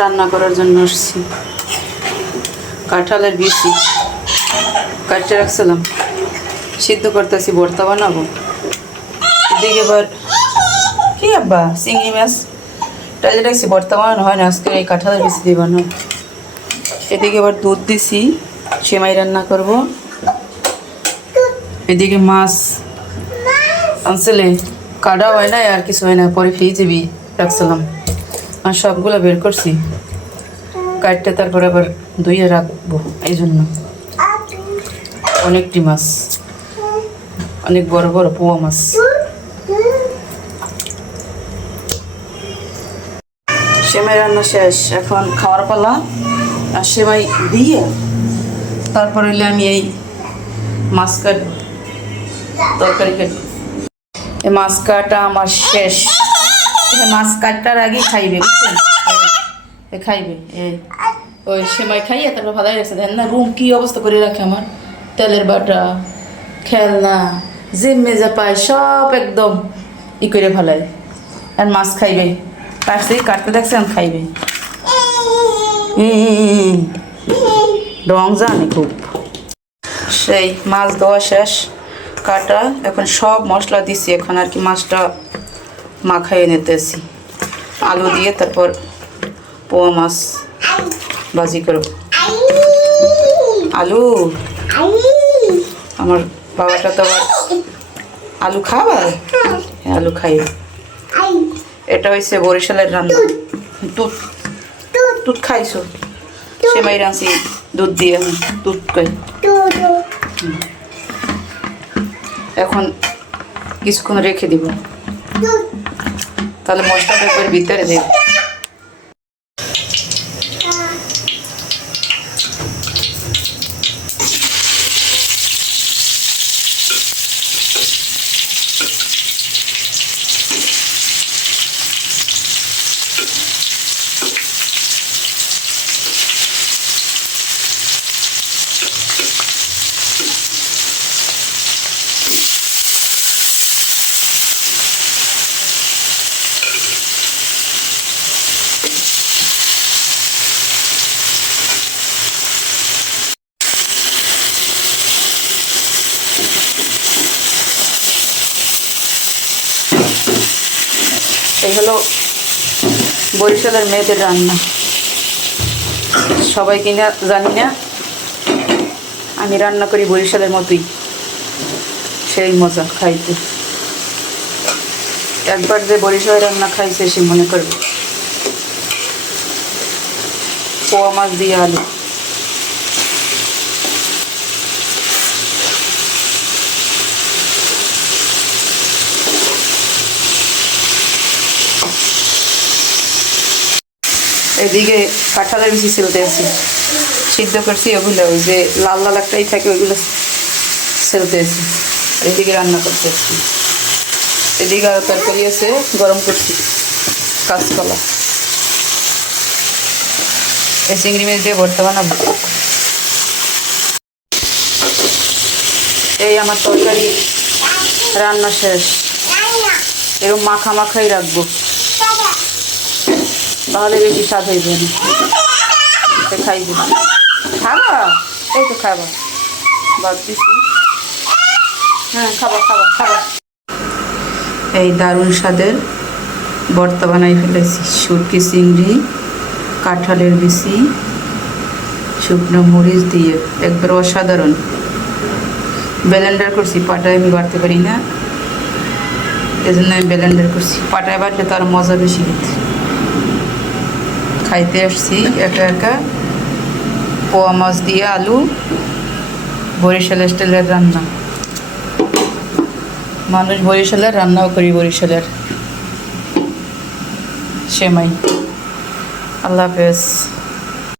রান্না করার জন্য আসছি। কাঁঠালের বিচি কাটতে রাখছিলাম, সিদ্ধ করতেছি, ভর্তা বানাবো। এদিকে এবার কি আব্বা চিংড়ি মাছ ডালে রাখছি, ভর্তা বানানো হয় না, আজকে এই কাঁঠালের বিচি দিয়ে বানাবো। এদিকে এবার দুধ দিছি, সেমাই রান্না করব। এদিকে মাছ আনছিলে, কাটা হয় না আর কিছু হয় না, পরে ফ্রিজে রাখছিলাম আর সবগুলো বের করছি কাটতে, তারপরে আবার ধুয়ে রাখবো। এই জন্য অনেকটি মাছ, অনেক বড় বড় পোয়া মাছ। সেমাই রান্না শেষ, এখন খাওয়ার পালা। আর সেমাই দিয়ে তারপর হইলে আমি এই মাছ কাট তরকারি কাট। এই মাছ কাটা আমার শেষ। মাছ কাটার আগে খাইবে, বুঝছেন? খাইবে ওই সেমাই খাইয়ে তারপর ভালো রাখছে। দেখেন না রুম কি অবস্থা করে রাখে আমার, তেলের বাটা, খেলনা, জিম্মে যা পায় সব একদম ই করে ফেলায়। আর মাছ খাইবে, কাটছে কাটতে দেখছে আমি খাইবে, রং জানে খুব। সেই মাছ দেওয়া শেষ, কাটা, এখন সব মশলা দিছি। এখন আর কি মাছটা মাখাইয়ে নিতেছি আলু দিয়ে, তারপর পোয়া মাছ ভাজি করব। আলু, আমার বাবাটা তো আবার আলু খাবার, আলু খাইবে। এটা হয়েছে বরিশালের রান্না। দুধ দুধ খাইছো? সেমাই রাঁধছি দুধ দিয়ে, দুধ খাই। এখন কিছুক্ষণ রেখে দিব, তাহলে মশলাটা একবার ভিতরে দেব। এই হলো বরিশালের মেয়েদের রান্না। সবাই কিনা জানি না, আমি রান্না করি বরিশালের মতোই, সেই মজা খাইতে। একবার যে বরিশালের রান্না খাইছে সে মনে করবে। পোয়া মাছ দিয়ে আলু, এদিকে কাঁঠালের বেশি সেলতে আছি, সিদ্ধ করছি ওগুলো, ওই যে লাল লাল একটাই থাকে ওইগুলো সেলতে আছি। এদিকে রান্না করতে আসছি, এদিকে আরও তরকারি আছে, গরম করছি কাঁচকলা। এই চিংড়ি মাছ দিয়ে ভর্তা বানাবো। এই আমার তরকারি রান্না শেষ, এরকম মাখা মাখাই রাখবো, তাহলে বেশি স্বাদ হয়ে যাবে। খাইবো, খাবা? এই তো খাবা, ভাবতেছি। হ্যাঁ খাবা খাবা খাবা। এই দারুণ স্বাদের ভর্তা বানাই ফেলেছি, শুটকি চিংড়ি, কাঁঠালের বিচি, শুকনো মরিচ দিয়ে, একবার অসাধারণ। ব্লেন্ডার করছি, পাটায় আমি বাড়তে পারি না, এই জন্য আমি ব্লেন্ডার করছি। পাটায় বাটলে তার মজা বেশি হচ্ছে। খাইতে আসছি একা একা, পোয়া মাছ দিয়ে আলু, বরিশাল স্টাইলের রান্না। মানুষ বরিশালের রান্নাও করি, বরিশালের সেমাই। আল্লাহ হাফেজ।